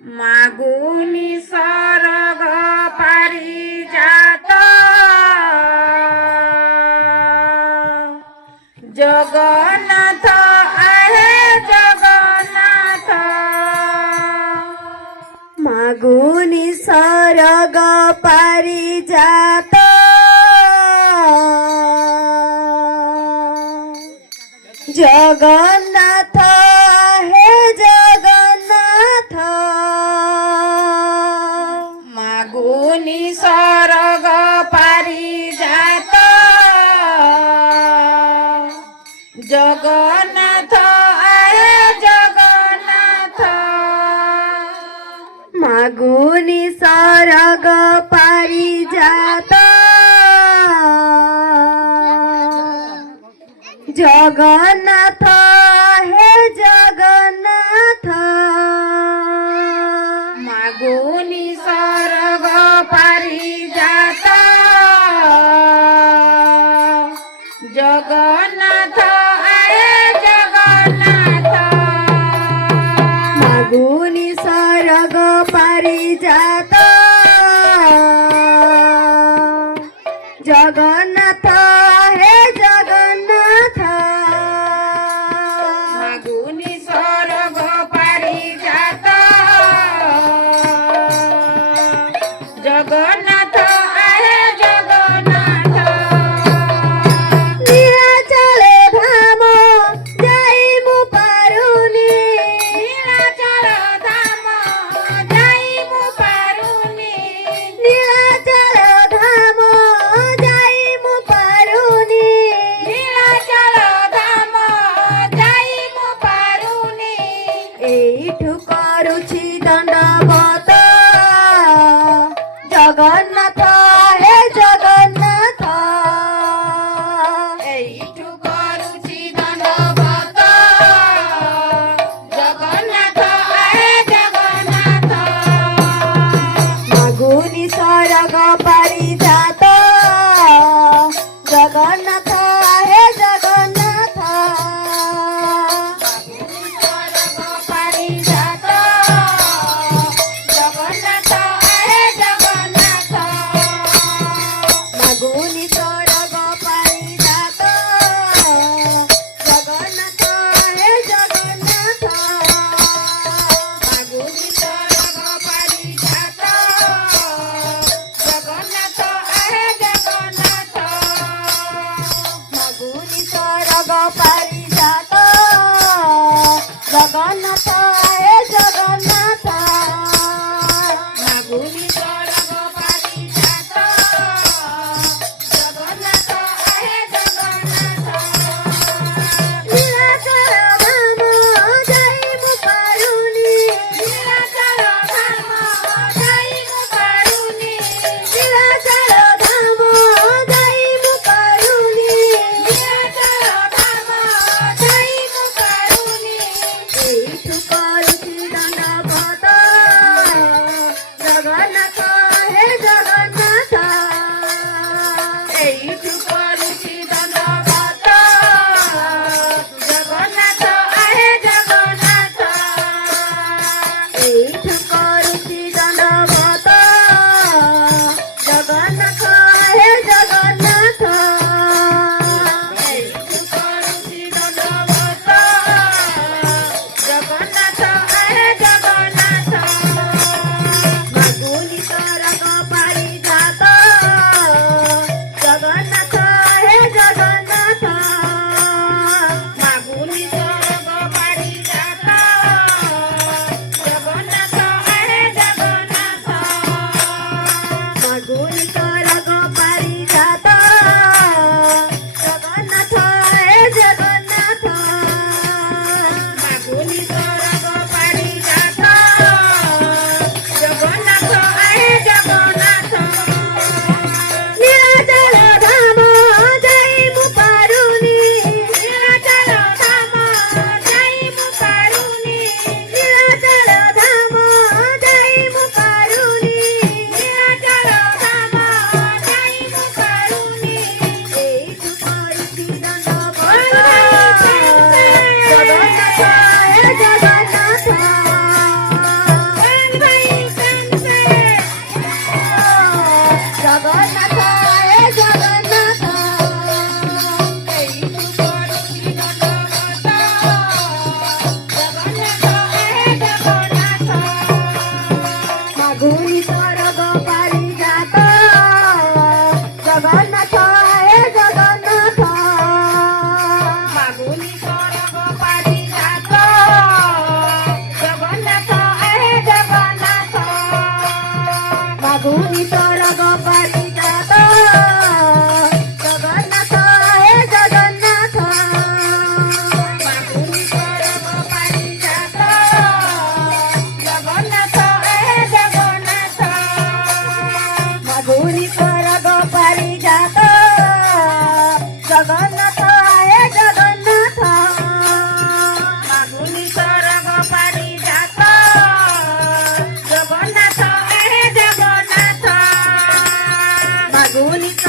मागुनी सरग पारिजात जगन्नाथ आहे जगन्नाथ मागुनी सरग पारिजात जगन्नाथ हे जगन्नाथ मागुनी सरग पारिजात जगन्नाथ आहे जगन्नाथ मागुनी सरग पारिजात जगन्नाथ हे जगन्नाथ मागुनी सरग पारिजात जगन्नाथ आहे जगन्नाथ मागुनी सरग पारिजात जगन्नाथ हे जगन्नाथ मागुनी सरग पारिजात जगन्नाथ आहे जगन्नाथ नीलाचल धाम जाइमु पारुनी नीलाचल धाम जाइमु पारुनी नीलाचल धाम जाइमु पारुनी नीलाचल धाम जाइमु पारुनी एइठु करुछि दण्डवत जगन्नाथ हे जगन्नाथ एइठु करुछि दण्डवत जगन्नाथ आहे जगन्नाथ मागुनी सरग पारिजात जगन्नाथ हे जगन्नाथ सरग पारिजात जगन्नाथ आहे जगन्नाथ मागुनी सरग पारिजात जगन्नाथ हे जगन्नाथ मागुनी सरग पारिजात जगन्नाथ गुणित